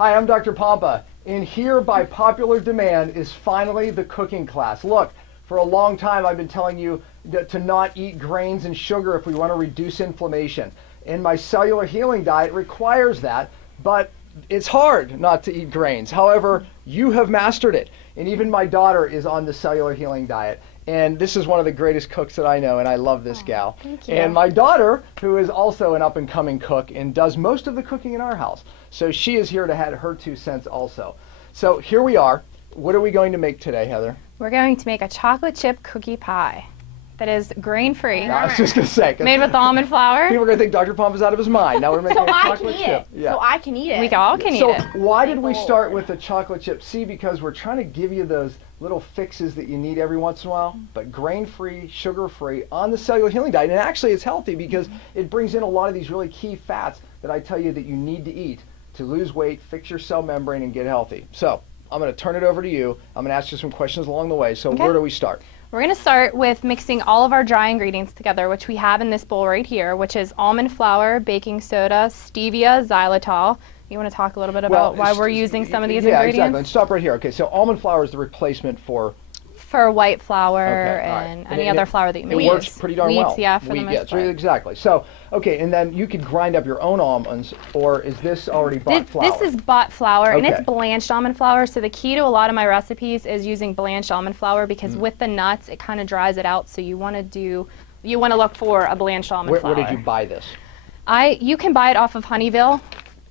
Hi, I'm Dr. Pompa, and here by popular demand is finally the cooking class. Look, for a long time I've been telling you to not eat grains and sugar if we want to reduce inflammation. And my cellular healing diet requires that, but it's hard not to eat grains. However, you have mastered it, and even my daughter is on the cellular healing diet. And this is one of the greatest cooks that I know, and I love this gal. Thank you. And my daughter, who is also an up-and-coming cook and does most of the cooking in our house. So she is here to add her 2 cents also. So here we are. What are we going to make today, Heather? We're going to make a chocolate chip cookie pie that is grain-free. No, I was just going to say. Made with almond flour. People are going to think Dr. Pompa's out of his mind. Now we're making a chocolate chip. Yeah. So I can eat it. We all can eat it. So why did we start with the chocolate chip? See, because we're trying to give you those little fixes that you need every once in a while, but grain-free, sugar-free, on the cellular healing diet. And actually it's healthy because it brings in a lot of these really key fats that I tell you that you need to eat to lose weight, fix your cell membrane, and get healthy. So I'm going to turn it over to you. I'm going to ask you some questions along the way. So where do we start? We're going to start with mixing all of our dry ingredients together, which we have in this bowl right here, which is almond flour, baking soda, stevia, xylitol. You want to talk a little bit about why we're using some of these ingredients? Yeah, exactly. And stop right here. Okay, so almond flour is the replacement for white flour and any other flour that you may use. It works pretty darn well. Yeah, for the most part. Exactly. So, okay, and then you could grind up your own almonds, or is this already bought flour? This is bought flour, and it's blanched almond flour. So the key to a lot of my recipes is using blanched almond flour because with the nuts, it kind of dries it out. So you want to look for a blanched almond flour. Where did you buy this? You can buy it off of Honeyville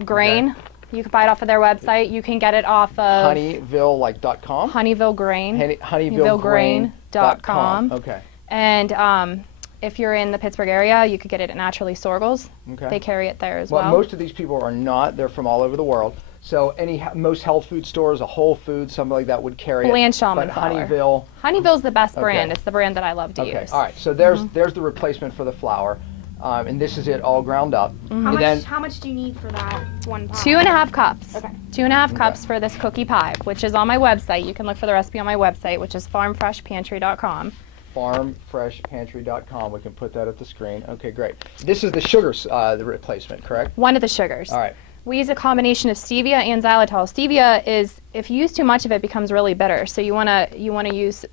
Grain. Okay. You can buy it off of their website. You can get it off of Honeyville, like .com? Honeyville Grain. Honeyvillegrain.com. Okay. And if you're in the Pittsburgh area, you could get it at Naturally Sorgel's. Okay. They carry it there as well. Well, most of these people are not. They're from all over the world. So most health food stores, a Whole Foods, something like that would carry it. Blanched almond flour. Honeyville's the best brand. It's the brand that I love to use. All right. So there's the replacement for the flour. And this is it all ground up. How much do you need for that one pie? 2.5 cups. Okay. 2.5 cups for this cookie pie, which is on my website. You can look for the recipe on my website, which is farmfreshpantry.com. Farmfreshpantry.com. We can put that at the screen. Okay, great. This is the sugar, the replacement, correct? One of the sugars. All right. We use a combination of stevia and xylitol. Stevia is, if you use too much of it, becomes really bitter. So you want to use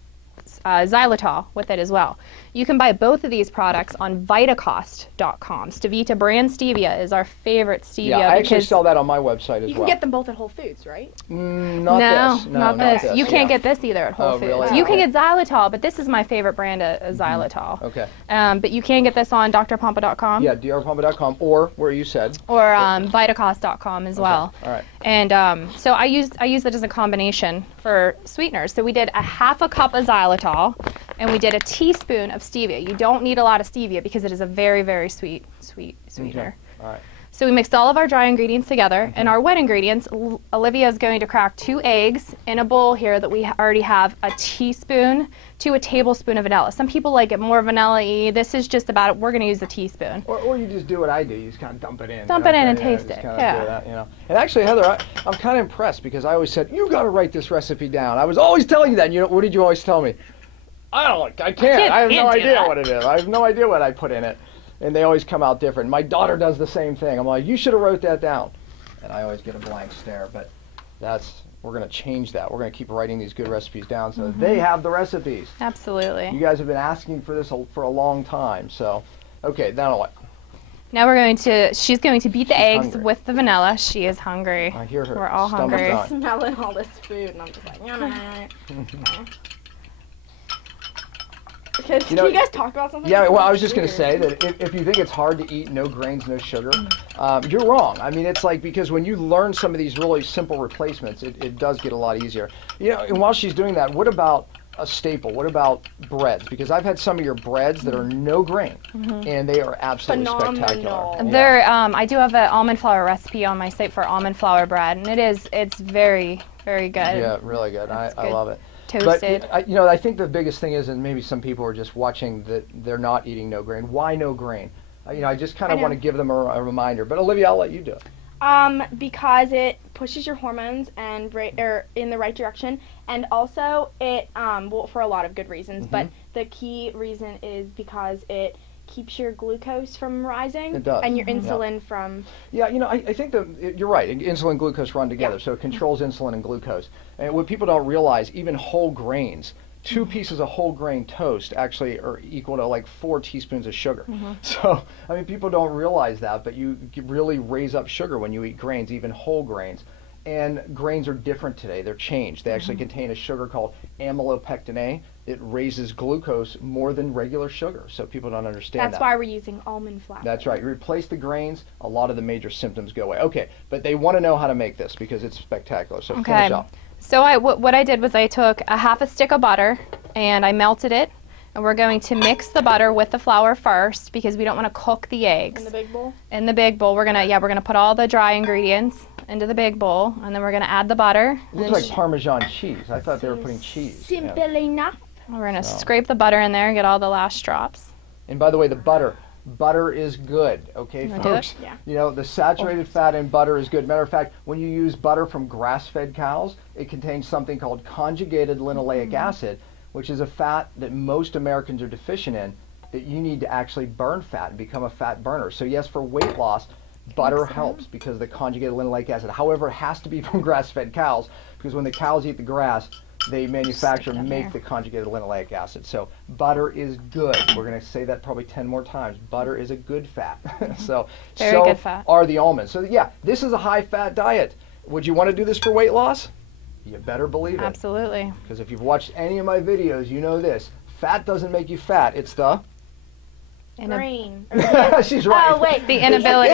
xylitol with it as well. You can buy both of these products on Vitacost.com. Stevita brand stevia is our favorite stevia. Yeah, I actually sell that on my website as well. You can get them both at Whole Foods, right? Not this. You can't get this either at Whole Foods. Really? You can get xylitol, but this is my favorite brand of xylitol. Okay. But you can get this on drpompa.com. Yeah, drpompa.com, or where you said. Or Vitacost.com as well. All right. And so I use that as a combination for sweeteners. So we did a 1/2 cup of xylitol, and we did a teaspoon of stevia. You don't need a lot of stevia because it is a very, very sweet sweetener. Okay. All right. So we mixed all of our dry ingredients together, and our wet ingredients, Olivia is going to crack 2 eggs in a bowl here that we already have a teaspoon to a tablespoon of vanilla. Some people like it more vanilla-y. This is just about it. We're going to use a teaspoon. Or you just do what I do. You just kind of dump it in. Dump it in and taste it. Yeah. Do that, And actually, Heather, I'm kind of impressed because I always said, you got to write this recipe down. I was always telling you that. And what did you always tell me? I can't. I have no idea what it is. I have no idea what I put in it. And they always come out different. My daughter does the same thing. I'm like, you should have wrote that down. And I always get a blank stare. But we're going to change that. We're going to keep writing these good recipes down so that they have the recipes. Absolutely. You guys have been asking for this for a long time. So, okay, now what? Now she's going to beat the eggs with the vanilla. She is hungry. I hear her. We're all hungry. I'm smelling all this food, and I'm just like, Can you guys talk about something? Yeah, well, I was just going to say that if you think it's hard to eat no grains, no sugar, you're wrong. I mean, it's like, because when you learn some of these really simple replacements, it does get a lot easier. And while she's doing that, what about a staple? What about breads? Because I've had some of your breads that are no grain, and they are absolutely spectacular. Yeah. I do have an almond flour recipe on my site for almond flour bread, and it's very, very good. Yeah, really good. I love it. Toasted. But I think the biggest thing is, and maybe some people are just watching, that they're not eating no grain. Why no grain? I just kind of want to give them a reminder. But Olivia, I'll let you do it. Because it pushes your hormones and in the right direction, and also it for a lot of good reasons. But the key reason is because it keeps your glucose from rising. It does. And your insulin from. Yeah, you know, I think you're right. Insulin and glucose run together, so it controls insulin and glucose. And what people don't realize, even whole grains, 2 pieces of whole grain toast actually are equal to like 4 teaspoons of sugar. So, I mean, people don't realize that, but you really raise up sugar when you eat grains, even whole grains. And grains are different today. They're changed. They actually contain a sugar called amylopectin A. It raises glucose more than regular sugar, so people don't understand that. That's why we're using almond flour. That's right. You replace the grains, a lot of the major symptoms go away. Okay, but they want to know how to make this because it's spectacular. So finish up. So what I did was I took a half a stick of butter and I melted it, and we're going to mix the butter with the flour first because we don't want to cook the eggs. In the big bowl? In the big bowl. We're gonna put all the dry ingredients into the big bowl, and then we're gonna add the butter. It looks like Parmesan cheese. I thought they were putting cheese. Simple enough. We're gonna scrape the butter in there and get all the last drops. And by the way, the butter is good, okay, folks? Yeah. You know, the saturated fat in butter is good. Matter of fact, when you use butter from grass-fed cows, it contains something called conjugated linoleic acid, which is a fat that most Americans are deficient in, that you need to actually burn fat and become a fat burner. So yes, for weight loss, butter helps because of the conjugated linoleic acid. However, it has to be from grass-fed cows because when the cows eat the grass, they manufacture and make the conjugated linoleic acid. So butter is good. We're going to say that probably 10 more times. Butter is a good fat. So good fat. Are the almonds. So yeah, this is a high-fat diet. Would you want to do this for weight loss? You better believe it. Absolutely. Because if you've watched any of my videos, you know this. Fat doesn't make you fat. It's the... Grain. She's right. Oh, wait. The inability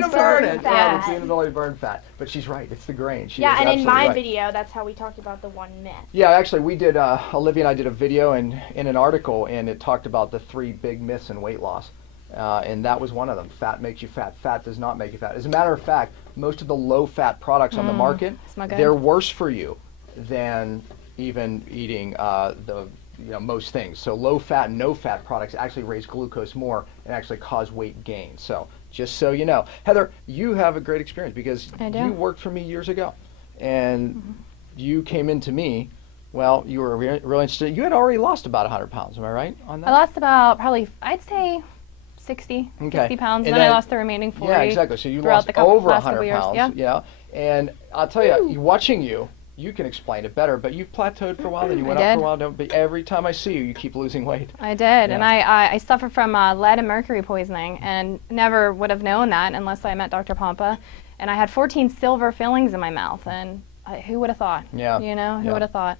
to burn it. fat. It's the inability to burn fat. But she's right. It's the grain. She Yeah, is and in absolutely my right. video, that's how we talked about the one myth. Yeah, actually, we did, Olivia and I did a video in an article, and it talked about the 3 big myths in weight loss. And that was one of them. Fat makes you fat. Fat does not make you fat. As a matter of fact, most of the low-fat products on the market, they're worse for you than even eating most things. So low-fat and no-fat products actually raise glucose more and actually cause weight gain. So just so you know. Heather, you have a great experience because you worked for me years ago. And you came into me, well, you were really interested. You had already lost about 100 pounds, am I right on that? I lost about probably, I'd say, 60 pounds, and then I lost the remaining 40. Yeah, exactly. So you lost over 100 pounds. Yeah. You know? And I'll tell you, watching you, you can explain it better, but you've plateaued for a while, then you went up for a while. But every time I see you, you keep losing weight. I did, and I suffer from lead and mercury poisoning, and never would have known that unless I met Dr. Pompa. And I had 14 silver fillings in my mouth, and who would have thought? Yeah. You know, who would have thought?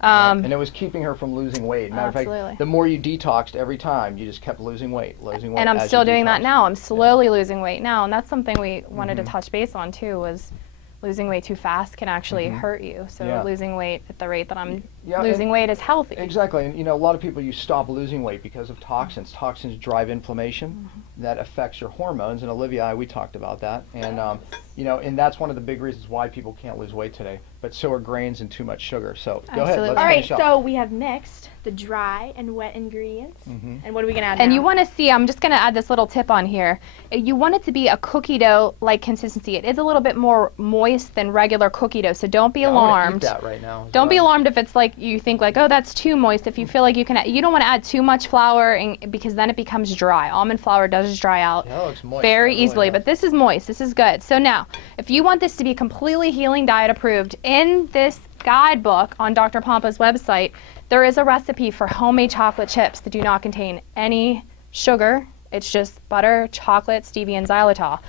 And it was keeping her from losing weight. Matter of Absolutely. fact, the more you detoxed every time, you just kept losing weight. And I'm still doing that now. I'm slowly losing weight now, and that's something we wanted to touch base on too. Was losing weight too fast can actually hurt you. So losing weight at the rate that I'm losing weight is healthy. Exactly. And you know, a lot of people, you stop losing weight because of toxins. Toxins drive inflammation. That affects your hormones. And Olivia and I, we talked about that. And you know, and that's one of the big reasons why people can't lose weight today. But so are grains and too much sugar. So go ahead. Let's All right, finish up. so we have mixed the dry and wet ingredients. And what are we going to add And now? you want to see, I'm just going to add this little tip on here. You want it to be a cookie dough-like consistency. It is a little bit more moist than regular cookie dough, so don't be alarmed. I'm gonna eat that right now. Don't be alarmed if it's like you think like, oh, that's too moist. If you feel like you don't want to add too much flour because then it becomes dry. Almond flour does dry out very easily, but this is moist. This is good. So now, if you want this to be completely healing diet approved, in this guidebook on Dr. Pompa's website, there is a recipe for homemade chocolate chips that do not contain any sugar. It's just butter, chocolate, stevia, and xylitol.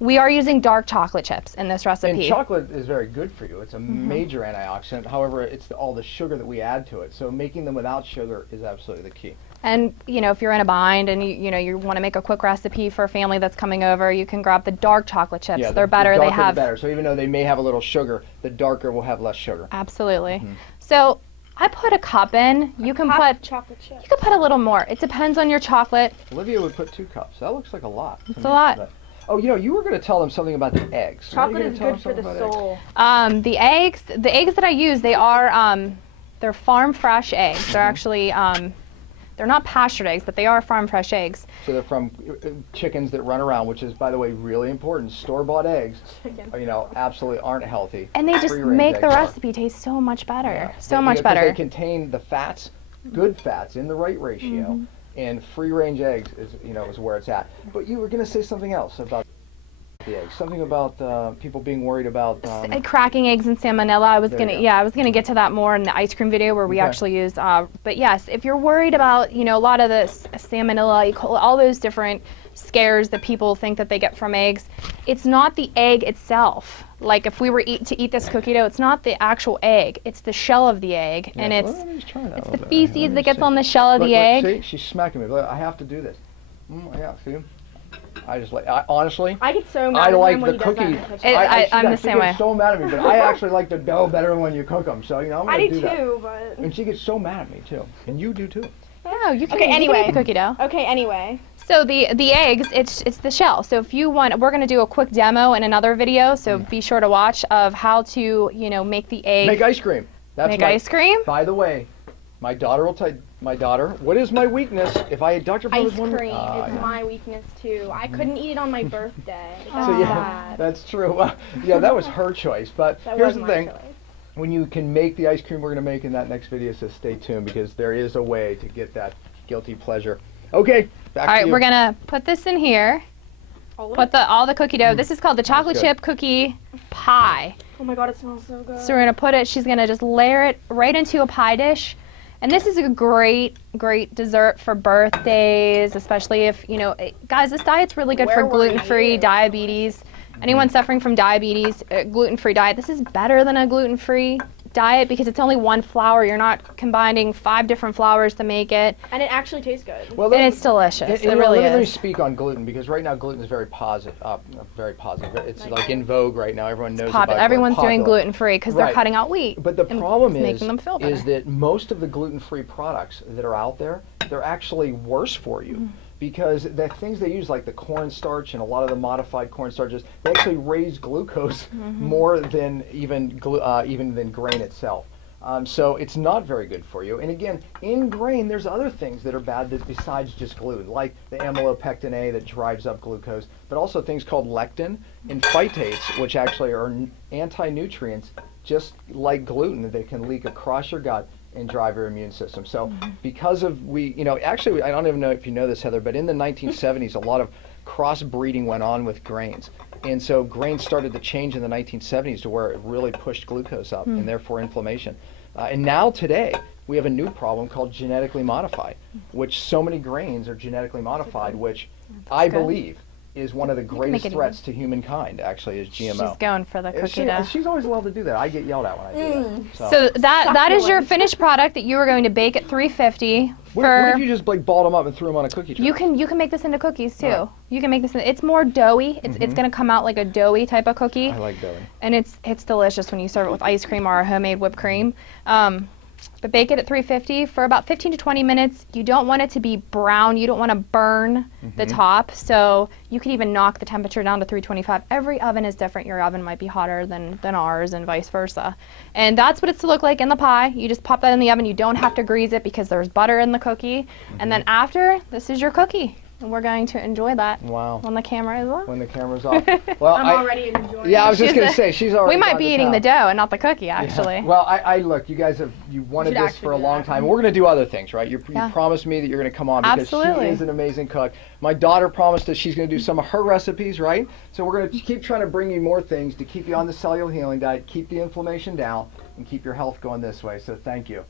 We are using dark chocolate chips in this recipe. And chocolate is very good for you. It's a major antioxidant. However, it's all the sugar that we add to it. So making them without sugar is absolutely the key. And you know, if you're in a bind and you want to make a quick recipe for a family that's coming over, you can grab the dark chocolate chips. Yeah, they're better. The They darker have the better. So even though they may have a little sugar, the darker will have less sugar. Absolutely. So I put a cup in. You can put chocolate chips. You can put a little more. It depends on your chocolate. Olivia would put 2 cups. That looks like a lot. It's a lot. But, oh, you know, you were going to tell them something about the eggs. Chocolate is good for the soul. The eggs that I use, they are they're farm fresh eggs. They're actually they're not pastured eggs, but they are farm fresh eggs. So they're from chickens that run around, which is, by the way, really important. Store-bought eggs, you know, absolutely aren't healthy. And they just make the recipe taste so much better. So much because better. They contain the fats, good fats, in the right ratio. and free-range eggs is where it's at. But you were going to say something else about the eggs, something about people being worried about cracking eggs and salmonella. I was gonna get to that more in the ice cream video where we actually use. But yes, if you're worried about a lot of the salmonella, E. coli, all those different scares that people think that they get from eggs, it's not the egg itself. Like if we were to eat this cookie dough, it's not the actual egg, it's the shell of the egg, and it's the feces that gets on the shell of the egg. See, she's smacking me. Look, I have to do this. Yeah, see? Honestly, I get so mad I at like him when the he does that in cookie. the kitchen. I'm the she same way. gets so mad at me, but I actually like the dough better when you cook them. So I'm gonna I do do that. too, but. And she gets so mad at me too, and you do too. No, you can, Okay, you can anyway. eat the cookie dough. Okay, anyway. So the eggs, it's the shell. So if you want, we're going to do a quick demo in another video. So be sure to watch of how to make the egg. Make ice cream. Make ice cream. By the way, my daughter will tell my daughter what is my weakness. If Dr. Ice Bose cream is my weakness too. I couldn't eat it on my birthday. That's So sad. that's true. Well, yeah, that was her choice. But That here's was the my thing. choice. When you can make the ice cream we're going to make in that next video, so stay tuned because there is a way to get that guilty pleasure. Okay, back All to right, you. we're gonna put this in here. Put all the cookie dough. This is called the chocolate good. chip cookie pie. Oh my god, it smells so good. So we're gonna put it. She's gonna just layer it right into a pie dish, and this is a great dessert for birthdays, especially if guys. This diet's really good for Where were gluten-free, you? diabetes. Anyone suffering from diabetes, gluten-free diet. This is better than a gluten-free diet because it's only one flour. You're not combining 5 different flours to make it, And it actually tastes good. Well, and it's delicious. It really let me is. speak on gluten because right now gluten is very positive. Very positive. It's like in vogue right now. Everyone knows about gluten. Everyone's doing Popular. gluten-free because they're Right. cutting out wheat. But the and problem it's is, making them feel better. is that most of the gluten-free products that are out there, they're actually worse for you because the things they use, like the cornstarch and a lot of the modified cornstarches, they actually raise glucose more than even than grain itself. So it's not very good for you. And again, in grain, there's other things that are bad besides just gluten, like the amylopectin A that drives up glucose, but also things called lectin and phytates, which actually are anti-nutrients, just like gluten, that can leak across your gut and drive your immune system. So because of actually, I don't even know if you know this, Heather, but in the 1970s, a lot of crossbreeding went on with grains. And so grains started to change in the 1970s to where it really pushed glucose up and therefore inflammation. And now today, we have a new problem called genetically modified, which so many grains are genetically modified, which I believe is one of the greatest threats to humankind, actually, is GMO. She's going for the cookie dough. She's always allowed to do that. I get yelled at when I do that. So that is your finished product that you are going to bake at 350 What if you just balled them up and threw them on a cookie tray? You can make this into cookies too. Right. You can make this. It's more doughy. It's going to come out like a doughy type of cookie. I like doughy. And it's delicious when you serve it with ice cream or a homemade whipped cream. But bake it at 350 for about 15 to 20 minutes. You don't want it to be brown. You don't want to burn the top. So you could even knock the temperature down to 325. Every oven is different. Your oven might be hotter than ours and vice versa. And that's what it's to look like in the pie. You just pop that in the oven. You don't have to grease it because there's butter in the cookie. And then after, this is your cookie. And we're going to enjoy that on the camera as well. When the camera's off. Well, I'm already enjoying Yeah, I was it. just going to say, she's already We might got be the eating the top. dough and not the cookie, actually. Yeah. Well, I look, you guys you wanted should this for a actually do long that. time. We're going to do other things, right? You promised me that you're going to come on because Absolutely. she is an amazing cook. My daughter promised that she's going to do some of her recipes, right? So we're going to keep trying to bring you more things to keep you on the cellular healing diet, keep the inflammation down, and keep your health going this way. So thank you.